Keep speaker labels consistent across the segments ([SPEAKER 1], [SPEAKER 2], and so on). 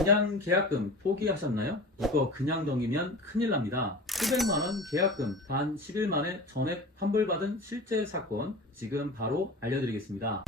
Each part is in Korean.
[SPEAKER 1] 그냥 계약금 포기하셨나요? 이거 그냥 넘기면 큰일 납니다. 수백만원 계약금 단 10일 만에 전액 환불받은 실제 사건 지금 바로 알려드리겠습니다.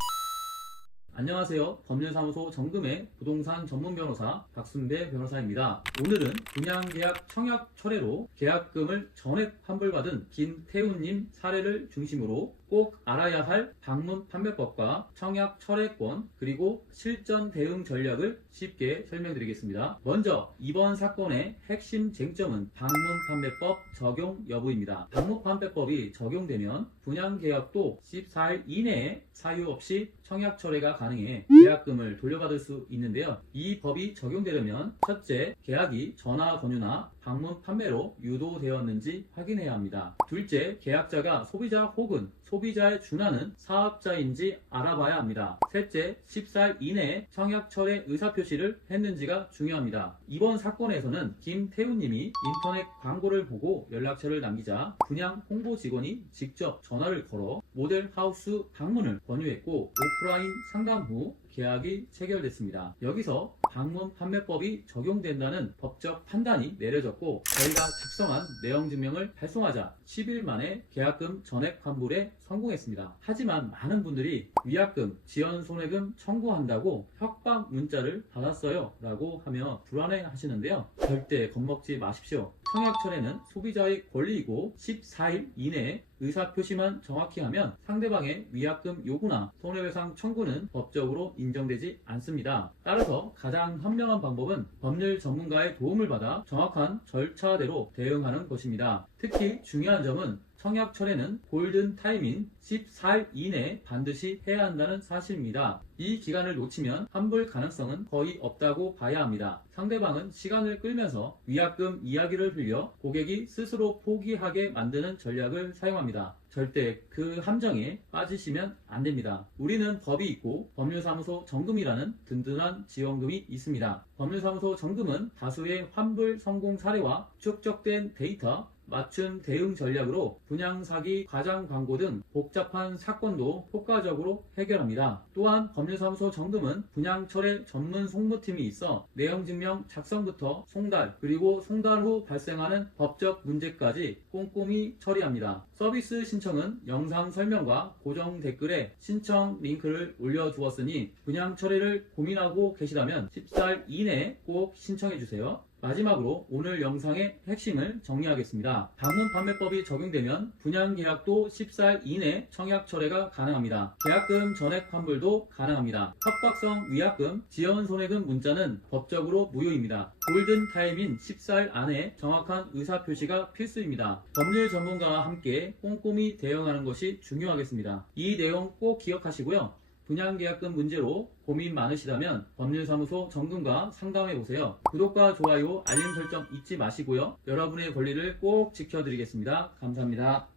[SPEAKER 1] 안녕하세요. 법률사무소 정금의 부동산 전문 변호사 박순배 변호사입니다. 오늘은 분양계약 청약 철회로 계약금을 전액 환불받은 김태훈님 사례를 중심으로 꼭 알아야 할 방문 판매법과 청약 철회권 그리고 실전 대응 전략을 쉽게 설명드리겠습니다. 먼저 이번 사건의 핵심 쟁점은 방문 판매법 적용 여부입니다. 방문 판매법이 적용되면 분양 계약도 14일 이내에 사유 없이 청약 철회가 가능해 계약금을 돌려받을 수 있는데요. 이 법이 적용되려면 첫째, 계약이 전화 권유나 방문 판매로 유도되었는지 확인해야 합니다. 둘째, 계약자가 소비자 혹은 소비자에 준하는 사업자인지 알아봐야 합니다. 셋째, 14일 이내에 청약 철회 의사표시를 했는지가 중요합니다. 이번 사건에서는 김태훈님이 인터넷 광고를 보고 연락처를 남기자 분양 홍보 직원이 직접 전화를 걸어 모델 하우스 방문을 권유했고 오프라인 상담 후 계약이 체결됐습니다. 여기서 방문 판매법이 적용된다는 법적 판단이 내려졌고 저희가 작성한 내용 증명을 발송하자 10일 만에 계약금 전액 환불에 성공했습니다. 하지만 많은 분들이 위약금, 지연 손해금 청구한다고 협박 문자를 받았어요 라고 하며 불안해 하시는데요. 절대 겁먹지 마십시오. 청약철에는 소비자의 권리이고 14일 이내에 의사 표시만 정확히 하면 상대방의 위약금 요구나 손해배상 청구는 법적으로 인정되지 않습니다. 따라서 가장 현명한 방법은 법률 전문가의 도움을 받아 정확한 절차대로 대응하는 것입니다. 특히 중요한 점은 청약철에는 골든 타임인 14일 이내에 반드시 해야 한다는 사실입니다. 이 기간을 놓치면 환불 가능성은 거의 없다고 봐야 합니다. 상대방은 시간을 끌면서 위약금 이야기를 흘려 고객이 스스로 포기하게 만드는 전략을 사용합니다. 절대 그 함정에 빠지시면 안 됩니다. 우리는 법이 있고 법률사무소 정금이라는 든든한 지원금이 있습니다. 법률사무소 정금은 다수의 환불 성공 사례와 축적된 데이터, 맞춤 대응 전략으로 분양 사기, 과장 광고 등 복잡한 사건도 효과적으로 해결합니다. 또한 법률사무소 정금은 분양 철회 전문 송무팀이 있어 내용 증명 작성부터 송달 그리고 송달 후 발생하는 법적 문제까지 꼼꼼히 처리합니다. 서비스 신청은 영상 설명과 고정 댓글에 신청 링크를 올려두었으니 분양 철회를 고민하고 계시다면 14일 이내에 꼭 신청해 주세요. 마지막으로 오늘 영상의 핵심을 정리하겠습니다. 방문 판매법이 적용되면 분양 계약도 14일 이내 청약 철회가 가능합니다. 계약금 전액 환불도 가능합니다. 협박성 위약금, 지연 손해금 문자는 법적으로 무효입니다. 골든 타임인 14일 안에 정확한 의사 표시가 필수입니다. 법률 전문가와 함께 꼼꼼히 대응하는 것이 중요하겠습니다. 이 내용 꼭 기억하시고요. 분양계약금 문제로 고민 많으시다면 법률사무소 정금과 상담해보세요. 구독과 좋아요, 알림 설정 잊지 마시고요. 여러분의 권리를 꼭 지켜드리겠습니다. 감사합니다.